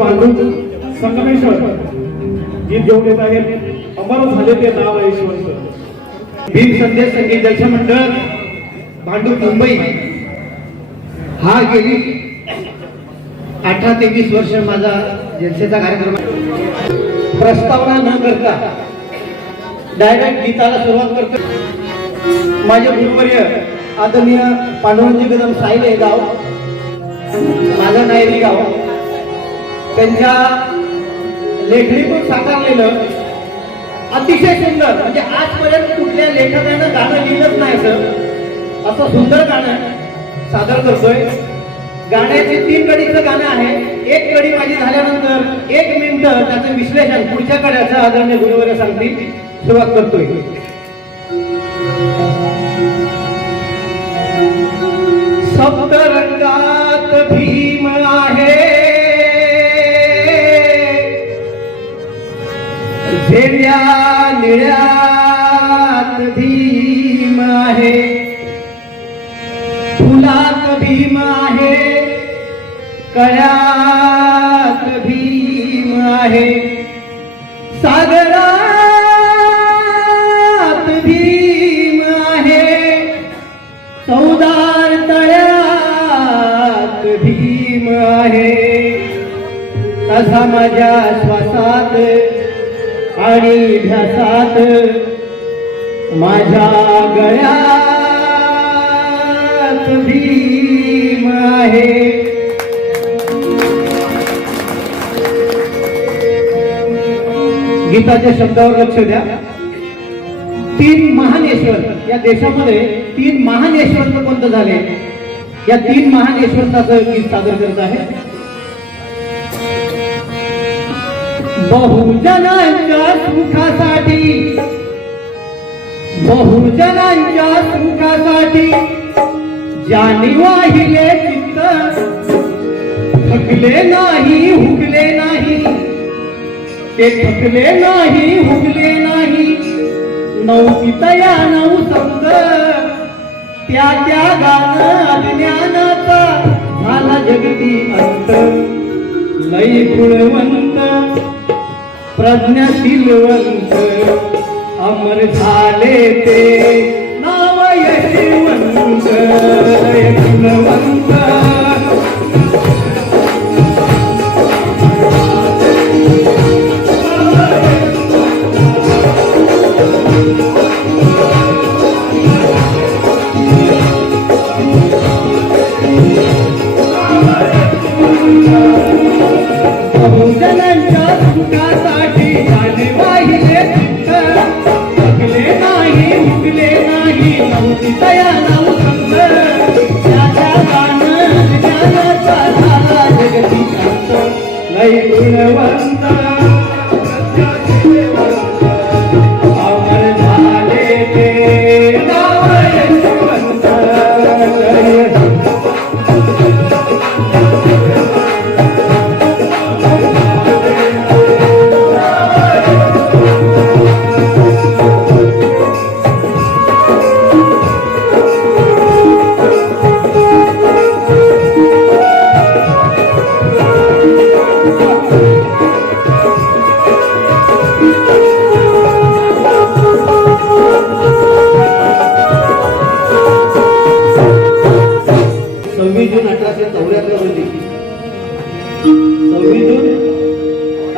पांडू संगमेश्वर. गीत घेऊन येत आहेत. अमर झाले ते नाव आहे शिवंत भीम संदेश संगीत जलसा मंडळ भांडूप मुंबई. हा गेली अठरा ते वीस वर्ष माझा जलसेचा कार्यक्रम. प्रस्तावना न करता डायरेक्ट गीताला सुरुवात करतो. माझे गुरुवर्य आदरणीय पांडुरंजी कदम साईले गाव. माझं नायरी गाव. त्यांच्या लेखणीतून साकारलेलं अतिशय सुंदर म्हणजे आजपर्यंत कुठल्या लेखकानं गाणं लिहिलंच नाही असं असं सुंदर गाणं सादर करतोय. गाण्याचे तीन कडीचं गाणं आहे. एक कडी माझी झाल्यानंतर एक मिनिट त्याचं विश्लेषण पुढच्या कड्याचं आदरणीय गुरुवर सांगतील. सुरुवात करतोय. सप्त रंगात भी निळ्यात भीम आहे. फुलात भीम आहे. कळ्यात भीम आहे. सागरात भीम आहे. चौदार तळ्यात भीम आहे. तसा माझ्या श्वासात आणि ध्यासात माझ्या गळ्यात भीम आहे. गीताच्या शब्दावर लक्ष द्या. तीन महान यशवंत या देशामध्ये तीन महान कोणतं झाले या तीन महान गीत सादर करत आहे. बहुजनांच्या सुखासाठी. बहुजनांच्या सुखासाठी. ज्यांनी वाहिले चित्त थकले नाही हुकले नाही. ते थकले नाही हुकले नाही. नवकितया नऊ संग. त्या त्या गाणं अज्ञानाचा झाला जगती अंत. लई गुणवंत प्रज्ञाशीलवंत अमर झाले ते. नाव यशवंत लय गुणवंत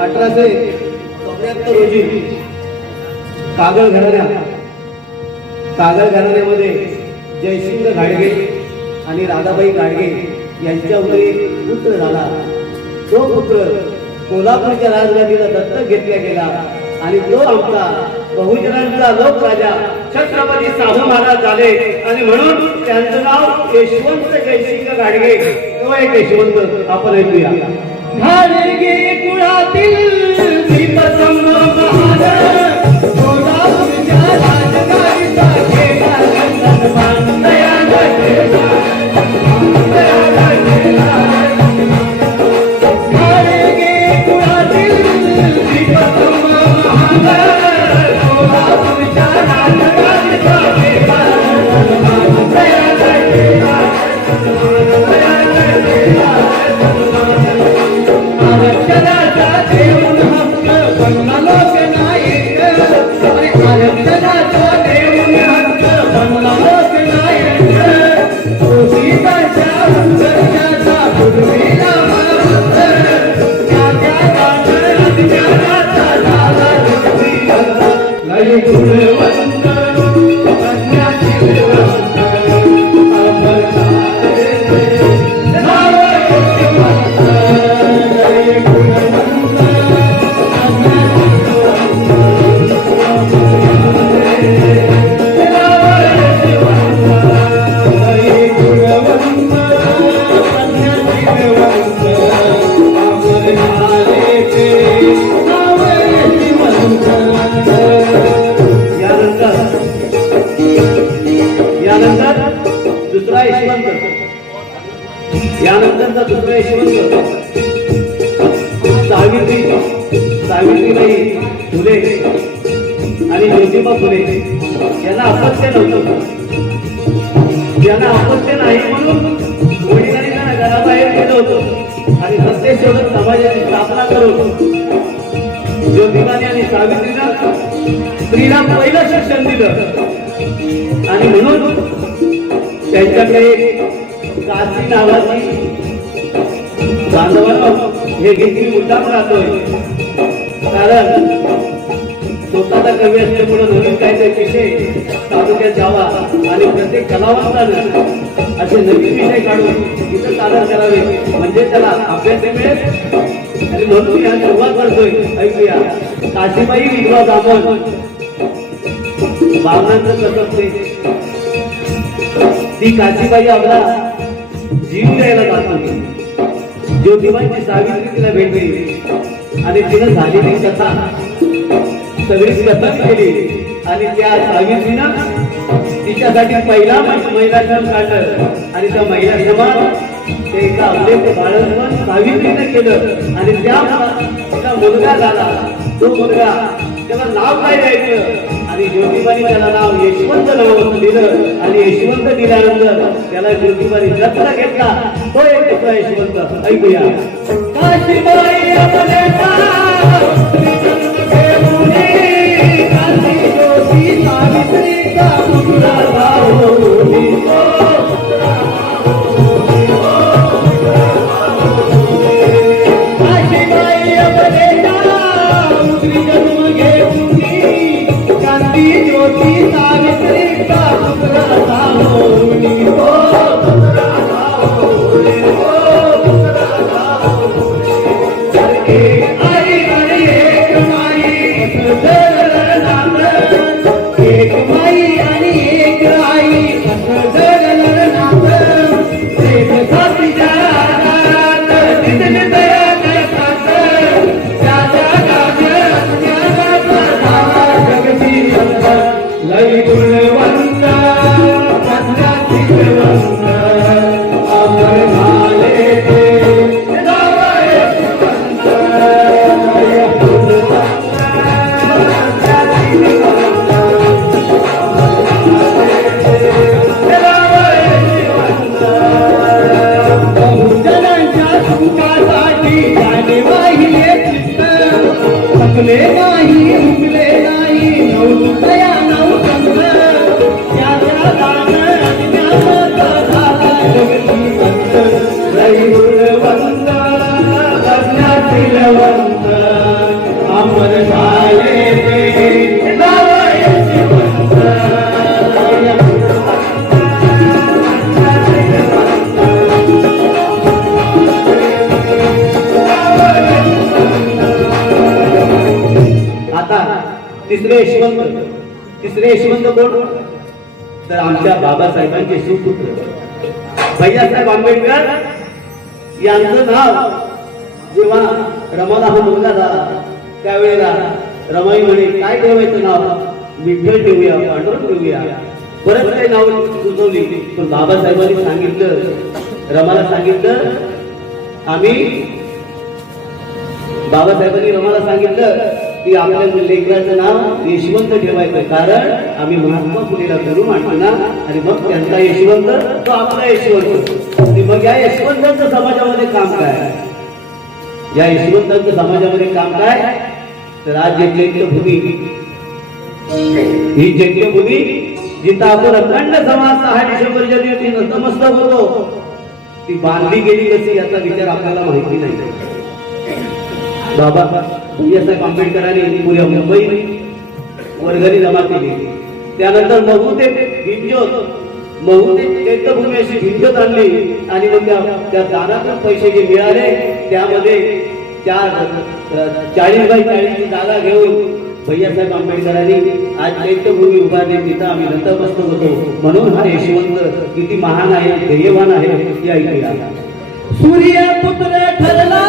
अठराशे चौऱ्याहत्तर रोजी कागल घराण्या कागल घराण्यामध्ये जयसिंग घाडगे आणि राधाबाई गाडगे यांच्यावर एक पुत्र झाला. तो पुत्र कोल्हापूरच्या राजधानीला दत्तक घेतला गेला आणि तो आमचा बहुजनांचा लोक राजा छत्रपती शाहू महाराज झाले. आणि म्हणून त्यांचं नाव यशवंत जयसिंग गाडगे. तो एक यशवंत आपण ऐकूया. घाडगे ज्योतिबा यांना अपत्य नव्हतं. यांना अपत्य नाही म्हणून वडिलांनी त्यांना घराबाहेर केलं होतं. आणि सत्यशोधक समाजाची स्थापना करून ज्योतिबाने आणि सावित्रीला स्त्रीला पहिलं शिक्षण दिलं. आणि म्हणून त्यांच्याकडे काशी नावाची बांधवांना हे घेतली मुद्दाम राहतोय कारण स्वतःचा कवी असल्यामुळे नवीन काही विषय तालुक्यात जावा आणि प्रत्येक कलावंतानं असे नवीन विषय काढून इथं सादर करावे. म्हणजे त्याला अभ्यास मिळेल. आणि म्हणून मी आज सुरुवात करतोय. ऐकूया. काशीबाई विधवा दामन भावनांचं कसं ती काशीबाई आपला जीव द्यायला जात. होती ज्योतिबांची सावित्री तिला भेटली आणि तिनं झालेली कथा सगळी कथा केली. आणि त्या सावित्रीनं तिच्यासाठी पहिला महिला श्रम काढलं. आणि त्या महिला श्रमात ते एका आपले बाळपण सावित्रीनं केलं. आणि त्या मुलगा झाला. तो मुलगा त्याला नाव काय द्यायचं? आणि ज्योतिबाने त्याला नाव यशवंत नाव दिलं. आणि यशवंत दिल्यानंतर त्याला ज्योतिबाने जत्रा घेतला. तो एक दुसरा यशवंत. ऐकूया. आमच्या बाबासाहेबांचे शिवपुत्र भैयासाहेब आंबेडकर यांचं नाव जेव्हा रमाला हा मुलगा झाला त्यावेळेला रमाई म्हणे काय ठेवायचं नाव? विठ्ठल ठेवूया पांडुरंग ठेवूया. परत काही नाव सुचवली. पण बाबासाहेबांनी सांगितलं रमाला सांगितलं आम्ही बाबासाहेबांनी रमाला सांगितलं की आपल्या लेकराचं नाव यशवंत ठेवायचं. कारण आम्ही महात्मा फुलेला करू मांडतो ना आणि मग त्यांचा यशवंत तो आपला यशवंत. आणि मग या यशवंतांचं समाजामध्ये काम काय? या यशवंतांचं समाजामध्ये काम काय? तर आज जे चैत्यभूमी ही चैत्यभूमी जिथं आपण अखंड समाज सहा डिसेंबरच्या दिवशी नतमस्तक होतो. ती बांधली गेली कशी याचा विचार आपल्याला माहिती नाही. बाबा भैयासाहेब आंबेडकरांनी पुऱ्या मुंबई वर्गणी जमा केली. त्यानंतर महू ते भिंजोत महू ते चैत्यभूमी अशी भिंजोत आणली. आणि मग त्या दानातून पैसे जे मिळाले त्यामध्ये चार चाळीस बाय चाळीसची जागा घेऊन भैयासाहेब आंबेडकरांनी आज चैत्यभूमी उभारली तिथं आम्ही नतमस्तक होतो. म्हणून हा यशवंत किती महान आहे ध्येयवान आहे या इतिहास सूर्य पुत्र ठरला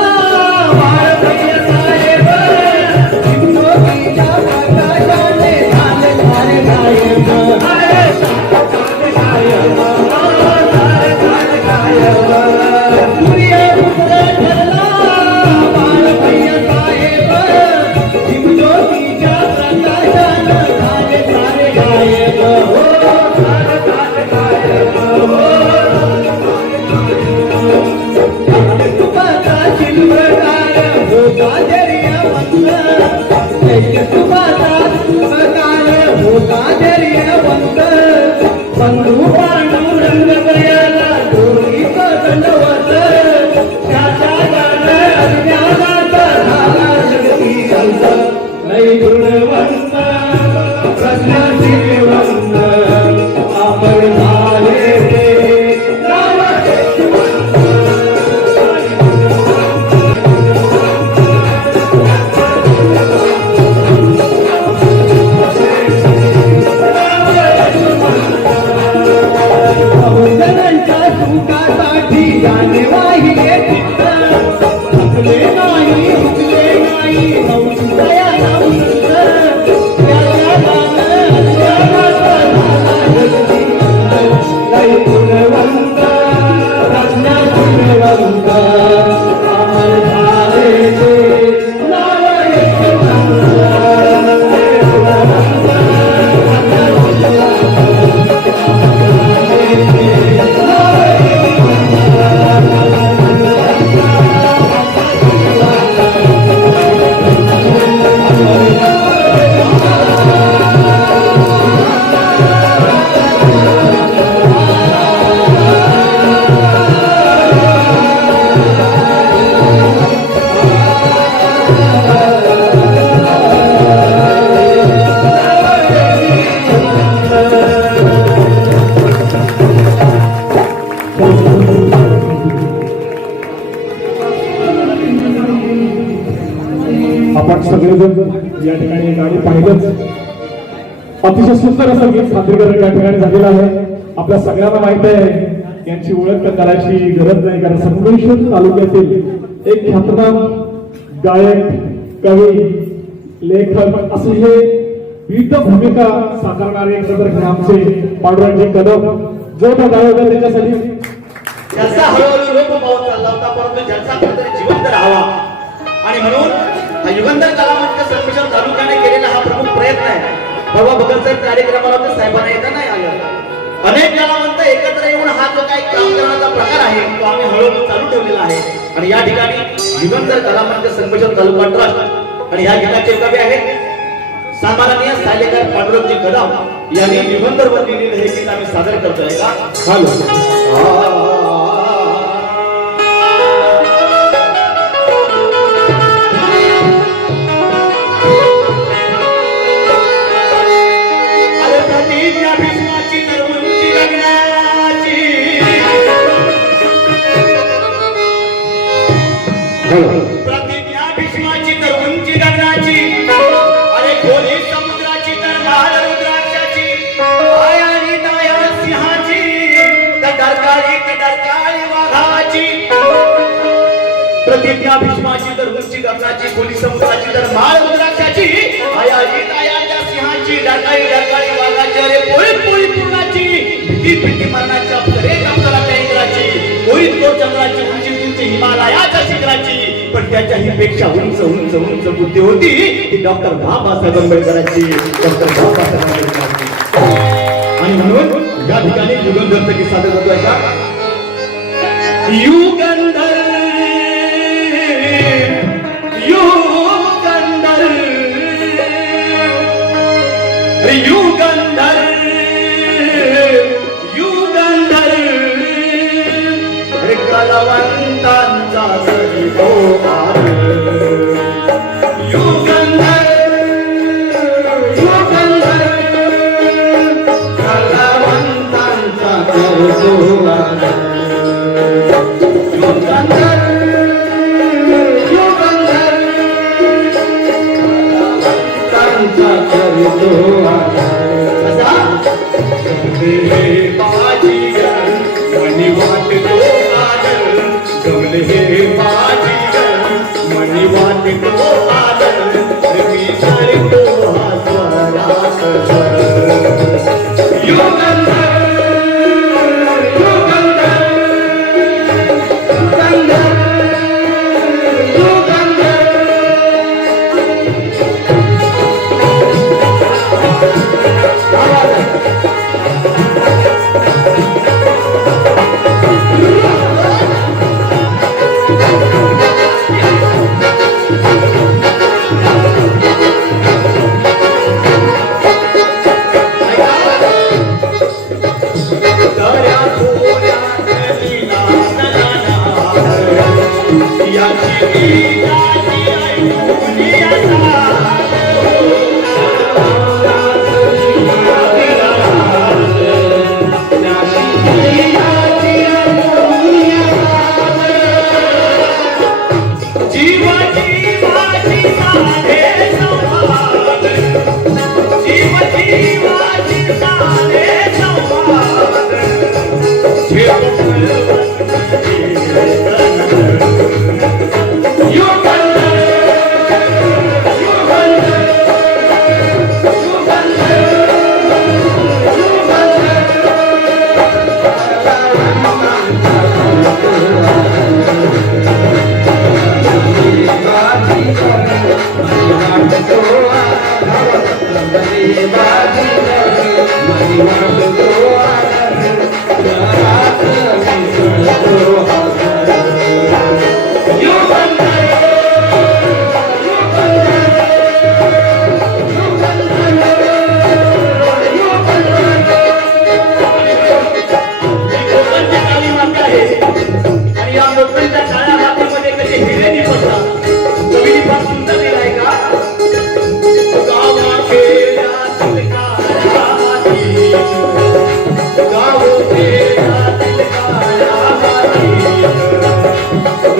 I am the अतिशय सुंदर असं गीत सादरीकरण या ठिकाणी झालेलं आहे. आपल्या सगळ्यांना माहीत आहे यांची ओळख करायची गरज नाही कारण संगमेश्वर तालुक्यातील एक ख्यातनाम गायक कवी लेखक असे हे विविध भूमिका साकारणारे एकत्र आमचे पांडुरंजी कदम. जो तो गायक आहे त्याच्यासाठी ज्याचा हळूहळू लोप पावत चालला होता परंतु ज्याचा काहीतरी जिवंत राहावा. आणि म्हणून हा युगंधर कलामंच संमिश्र तालुक्याने केलेला हा प्रमुख प्रयत्न आहे. बाबा भगतसाहेब कार्यक्रमाला होते साहेबांना येता नाही आलं. अनेक कलावंत एकत्र येऊन हा जो काही काम करण्याचा प्रकार आहे तो आम्ही हळूहळू चालू ठेवलेला आहे. आणि या ठिकाणी युगंधर कलामंच संमिश्रण तालुका ट्रस्ट आणि ह्या गीताचे कवी आहेत सामान्य सायलेकर पांडुरंगजी कदम यांनी निबंधर वर लिहिलेलं हे गीत आम्ही सादर करतोय. का हॅलो प्रतिज्ञा भीष्माची तर उंची गगनाची खोली समुद्राची तर माळ रुद्राक्षाची आयानी दायाच्या सिंहाची डरकाळी डरकाळी वाघाची अरे पोळी पोळी पूर्णाची भीती भीती मरणाच्या परे कामकाराच्या इंद्राची पोळी तो चंद्राची उंची उंची हिमालयाच्या शिखराची. पण त्याच्याही पेक्षा उंच उंच उंच बुद्धी होती ती डॉक्टर बाबासाहेब आंबेडकरांची. डॉक्टर बाबासाहेब आंबेडकरांची. आणि म्हणून या ठिकाणी युगंधरचा किस्सा देतोय का? युगंध अरे युगंधर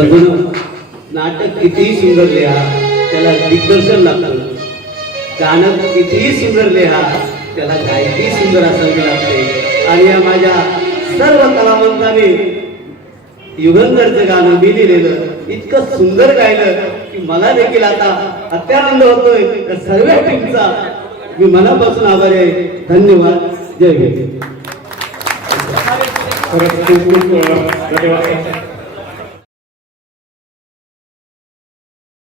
परंतु नाटक कितीही सुंदर लिहा त्याला दिग्दर्शन लागतं. गाणं कितीही सुंदर लिहा त्याला गायकी सुंदर असावी लागते. आणि या माझ्या सर्व कलावंतांनी युगंधरचं गाणं मी लिहिलेलं इतकं सुंदर गायलं की मला देखील आता अत्यानंद होतोय. त्या सर्व टीमचा मी मनापासून आभारी आहे. धन्यवाद. जय हिंद. खरंच खूप खूप धन्यवाद.